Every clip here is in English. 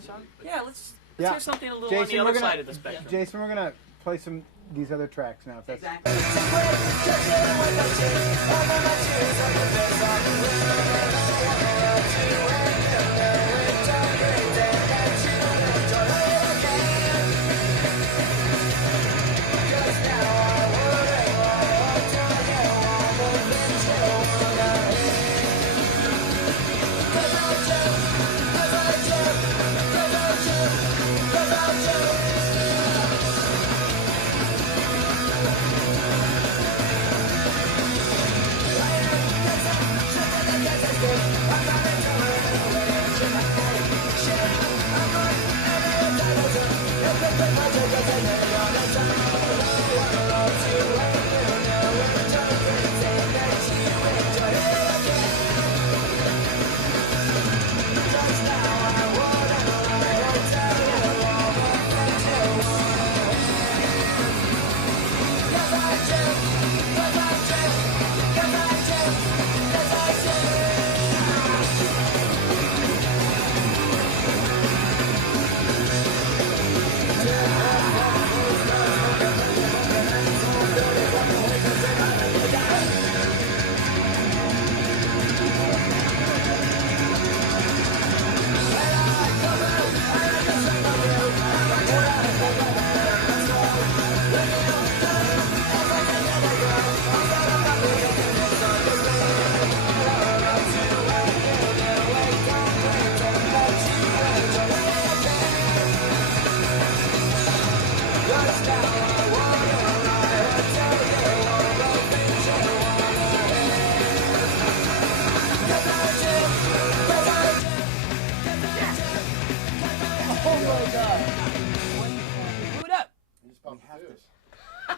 another song? Yeah, let's Yeah. hear something a little Jason, on the we're other gonna- side of the spectrum. Jason, we're gonna play these other tracks now. If that's Exactly.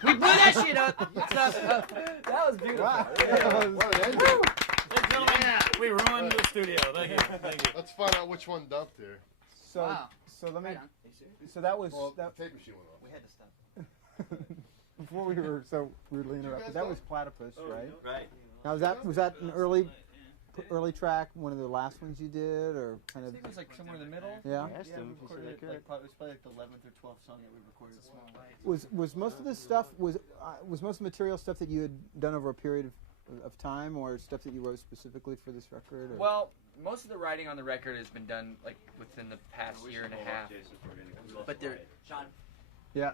We blew that shit up. That was beautiful. Wow. What an ending. Ladies and gentlemen, we ruined the studio. Thank you. Thank you. Let's find out which one dumped here. so. Wow. So let me. Right on. So that was Well, that. tape machine went off. We had to stop. Before we were so rudely interrupted. That was Platypus, right? Right. Now was that an early track, one of the last ones you did, or kind I of? think it was like somewhere in the middle. Yeah. Yeah, we recorded it. Like, it was probably like the 11th or 12th song that we recorded. Was most of this stuff was most of the material stuff that you had done over a period of time, or stuff that you wrote specifically for this record? Or? Well, most of the writing on the record has been done like within the past year and a half. But there, Sean. Yeah.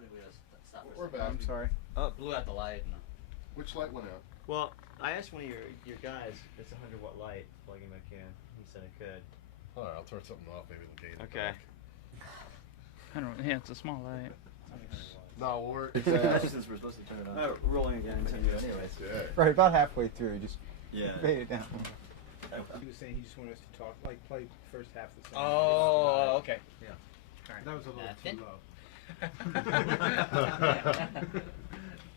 We're back. I'm sorry. Oh, blew out the light. Which light went out? Well, I asked one of your guys, it's a 100-watt light, plug him back in. He said it could. All right, I'll turn something off. Maybe it'll gain it Okay. back. I don't. Yeah, it's a small light. No, we're Since we're supposed to turn it on. Rolling again until you anyways. yeah. Right, about halfway through, you just Yeah. fade it down. He was saying he just wanted us to talk, like play first half of the song. oh, okay. That was a little Nothing. too low.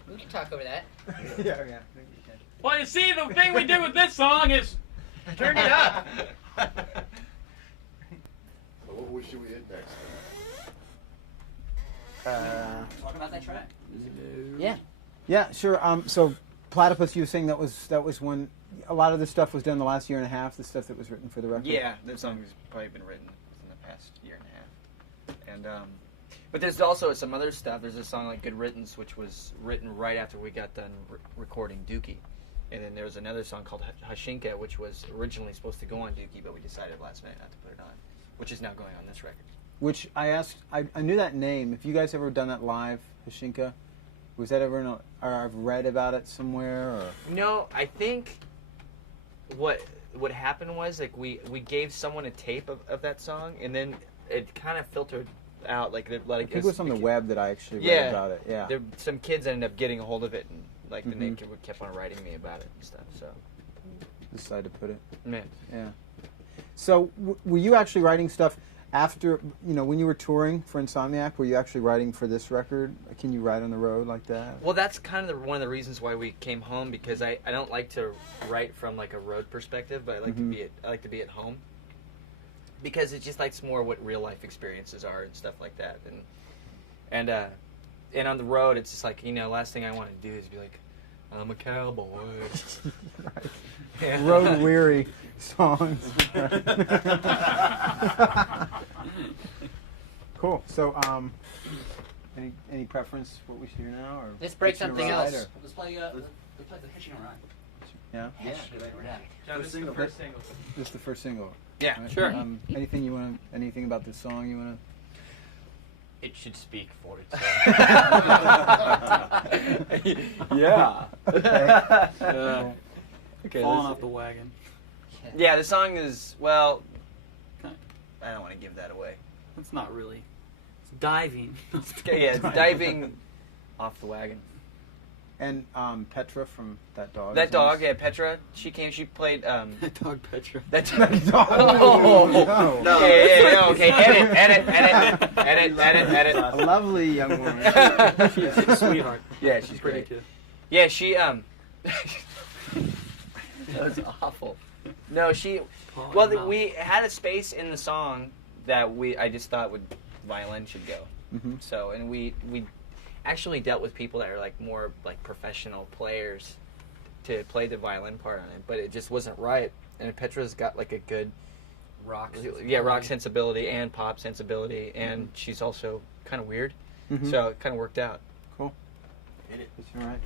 We can talk over that. yeah. Well, you see, the thing we did with this song is turn it up. So what should we hit next? Talk about that track. Yeah. Yeah, sure. So Platypus, you were saying that was when a lot of this stuff was done the last year and a half. The stuff that was written for the record. Yeah, the song has probably been written within the past year and a half. And but there's also some other stuff. There's a song like Good Riddance, which was written right after we got done recording Dookie. And then there was another song called Hashinka, which was originally supposed to go on Dookie, but we decided last minute not to put it on, which is now going on this record. Which I asked, I knew that name. If you guys ever done that live, Hashinka, was that ever or I've read about it somewhere? Or? No, I think what happened was like we gave someone a tape of that song, and then it kind of filtered out. Like I think it was on the web that I actually read about it. Yeah. Some kids ended up getting a hold of it, and like then they kept on writing me about it and stuff. So decided to put it. man, Yeah. So were you actually writing stuff after, when you were touring for Insomniac? Were you actually writing for this record? Can you write on the road like that? well, that's kind of one of the reasons why we came home, because I don't like to write from like a road perspective, but I like to be at home, because it just likes more what real life experiences are and stuff like that. And on the road, it's just like, last thing I want to do is be like, I'm a cowboy. Right. Yeah. Road weary songs. Cool. So, any preference for what we should hear now, or Let's break Hitching a something Ride, else. or- Let's play the Hitching a Ride. Yeah, Yeah. This is the first single. this is the first single. Yeah, Right? sure. Anything you want? Anything about this song you want It should speak for to? Yeah. Okay. Falling off the wagon. Yeah, the song is, well, I don't want to give that away. That's not really. It's diving. Okay, yeah, it's diving off the wagon. And Petra from That Dog. That is dog, nice. yeah, Petra, she played, That dog Petra. that dog. Oh, No. Okay, edit. A lovely young woman. She's a sweetheart. Yeah, she's Pretty great. too. Yeah, she, that was awful. No, we had a space in the song that I just thought violin should go. Mm-hmm. So, and we actually dealt with people that are like more like professional players to play the violin part on it, but it just wasn't right. And Petra's got like a good Rock. rock sensibility and pop sensibility, and she's also kind of weird. Mhm. So it kind of worked out. Cool. Hit it. That's all right.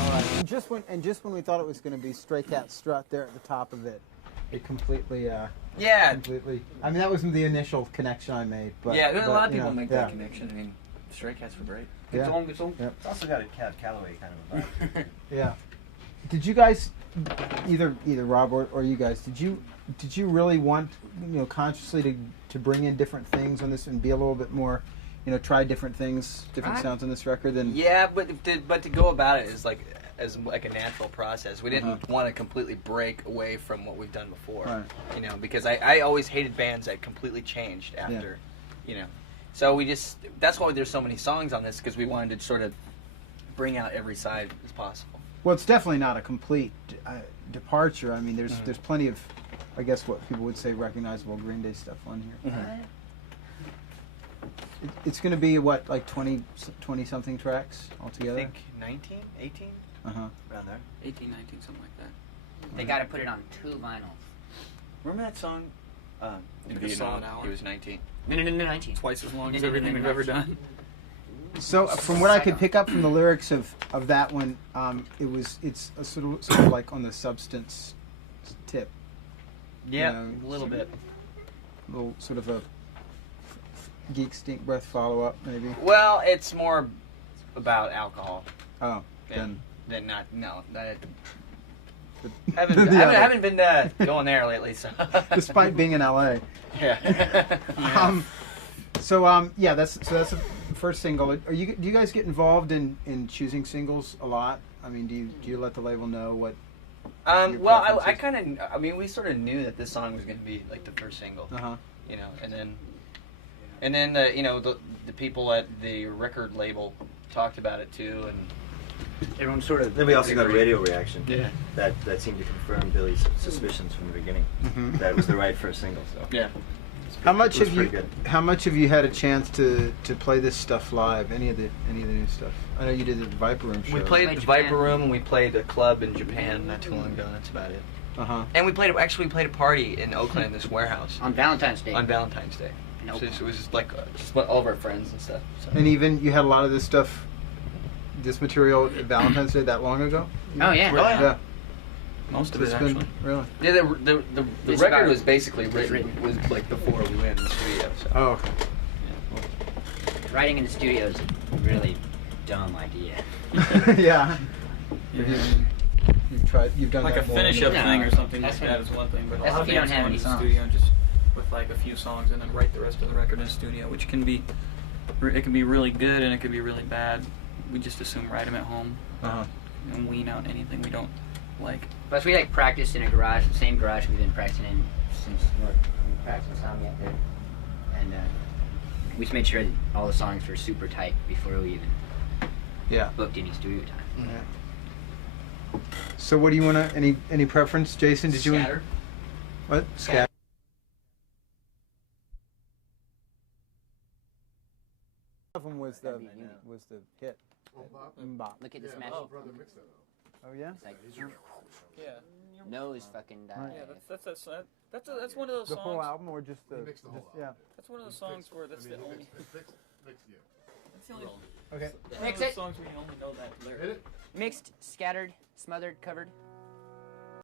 All right. And just when we thought it was going to be Stray Cat Strut there at the top of it, it completely. Yeah. Completely. I mean, that was the initial connection I made. But Yeah, a lot of you people know, make yeah. that connection. I mean, Stray Cats were great. Yeah. Yep. It's also got a Cab Calloway kind of vibe. Yeah. Did you guys, either Rob or you guys, did you really want, consciously to bring in different things on this and be a little bit more, try different things, different sounds on this record than? Yeah, but to go about it is like a natural process. We didn't want to completely break away from what we've done before. Right. Because I always hated bands that completely changed after, So that's why there's so many songs on this, because we wanted to sort of bring out every side as possible. Well, it's definitely not a complete departure. I mean, there's plenty of, I guess, what people would say recognizable Green Day stuff on here. Mhm. It's going to be what, like 20 something tracks I altogether. think 19, 18? Uh-huh. Around there. 18, 19, something like that. They got to put it on 2 vinyls. Remember that song? Like a solid hour. He was 19. No, 19. Twice as long as everything we've ever done. So from what I could pick up from the lyrics of that one, it's a sort of like on the substance tip. Yeah, You know, a little bit. Little sort of a Geek Stink Breath follow up, maybe? Well, it's more about alcohol Oh, than not. No, I The haven't been going there lately. So despite being in LA. yeah. Yeah, that's the first single. Do you guys get involved in choosing singles a lot? I mean, do you let the label know what? Well, preferences? I kind of. I mean, we sort of knew that this song was going to be like the first single. Uh huh. You know, and then the people at the record label talked about it too, and Everyone sort of. Then we also got a radio reaction. Yeah. That seemed to confirm Billy's suspicions from the beginning. Mm-hmm. That it was the right first single. So. yeah. How much It was have pretty you? good. How much have you had a chance to play this stuff live? Any of the new stuff? I know you did the Viper Room show. We played Played the Japan. Viper Room and we played a club in Japan not too long ago. And that's about it. Uh huh. And we played a party in Oakland in this warehouse On Valentine's Day. on Valentine's Day. In So Oakland. it was just like just all of our friends and stuff. So. And even you had a lot of this stuff, this material at Valentine's Day that long ago. Oh, yeah. Yeah. Most of So it, it's been actually. really. Yeah, the It's record about- was basically it's written was like before we went in the studio. So. Oh, okay. Writing in the studio is a really dumb idea. Yeah. Yeah. You've done Like that a more. finish up No, thing or something like that's that when- is one thing, but a that's lot if of you don't bands have go any into the songs. studio and just with like a few songs and then write the rest of the record in the studio, which can be it can be really good and it can be really bad. We just assume write them at home Uh-huh. and wean out anything we don't like. Plus, we like practiced in a garage, the same garage we've been practicing in since we were practicing Insomnia there. And we just made sure that all the songs were super tight before we even Yeah. booked any studio time. Yeah. So what do you want to? Any preference, Jason? Did you? Scattered? What? Scatter. One of them was the hit. Mbop. Look at the Yeah, smash. my brother mixed that up. Oh yeah. It's like, Yeah. nose fucking died. Yeah, that's one of those The songs. whole album or just the? He mixed the whole yeah. That's one of those songs where that's I mean, the only. mixed, yeah. That's the only. Okay. One Mix of those it. songs where you only know that lyric. Hit it? Mixed, scattered, smothered, covered.